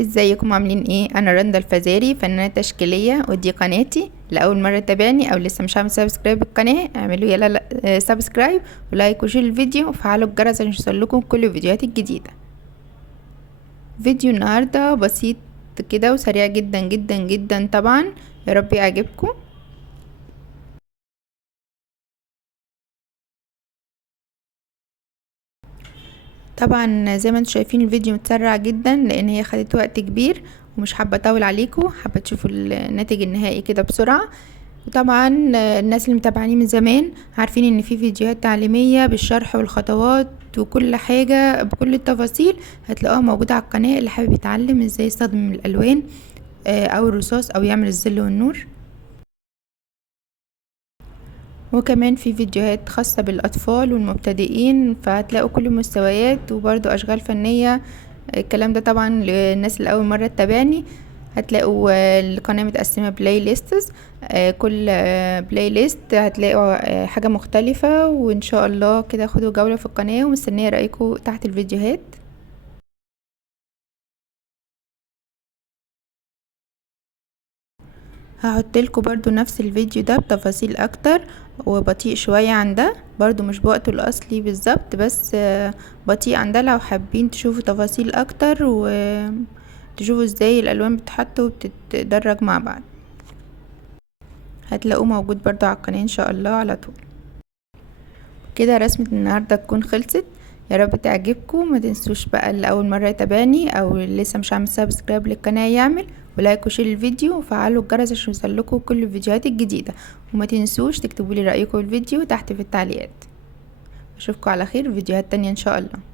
ازيكم عاملين ايه؟ انا رندا الفزاري، فنانة تشكيلية، ودي قناتي. لاول مرة تتابعني او لسه مش عامل سبسكرايب القناة، اعملوا يلا سبسكرايب ولايك وشير الفيديو وفعلوا الجرس عشان يوصلكم كل الفيديوهات الجديدة. فيديو النهاردة بسيط كده وسريع جدا جدا جدا طبعا، يا رب يعجبكم. طبعا زي ما انتم شايفين الفيديو متسرع جدا لان هي خدت وقت كبير، ومش حابة اطول عليكم، حابة تشوفوا الناتج النهائي كده بسرعة. وطبعا الناس اللي متابعاني من زمان عارفين ان في فيديوهات تعليمية بالشرح والخطوات وكل حاجة بكل التفاصيل هتلاقوها موجودة على القناة. اللي حابب يتعلم ازاي يستخدم الالوان او الرصاص او يعمل الظل والنور. وكمان في فيديوهات خاصة بالاطفال والمبتدئين، فهتلاقوا كل المستويات وبرضو اشغال فنية. الكلام ده طبعا للناس اللي اول مرة تتابعني. هتلاقوا القناة متقسمة بلاي ليستس، كل بلاي ليست هتلاقوا حاجة مختلفة. وان شاء الله كده خدوا جولة في القناة، ومستنية رأيكم تحت الفيديوهات. هحطلكوا برضو نفس الفيديو ده بتفاصيل اكتر وبطيء شوية عن ده، برضو مش بوقته الاصلي بالظبط، بس بطيء عن ده لو حابين تشوفوا تفاصيل اكتر وتشوفوا ازاي الالوان بتتحط وبتتدرج مع بعض. هتلاقوه موجود برضو على القناة ان شاء الله على طول. كده رسمة النهاردة تكون خلصت، يا رب تعجبكم. ما تنسوش بقى اللي اول مرة يتابعني او اللي لسه مش عامل سبسكرايب للقناة يعمل، ولايك وشير الفيديو وفعلوا الجرس عشان يوصلكوا كل الفيديوهات الجديدة. وما تنسوش تكتبوا لي رأيكم في الفيديو تحت في التعليقات. اشوفكم على خير في فيديوهات تانية ان شاء الله.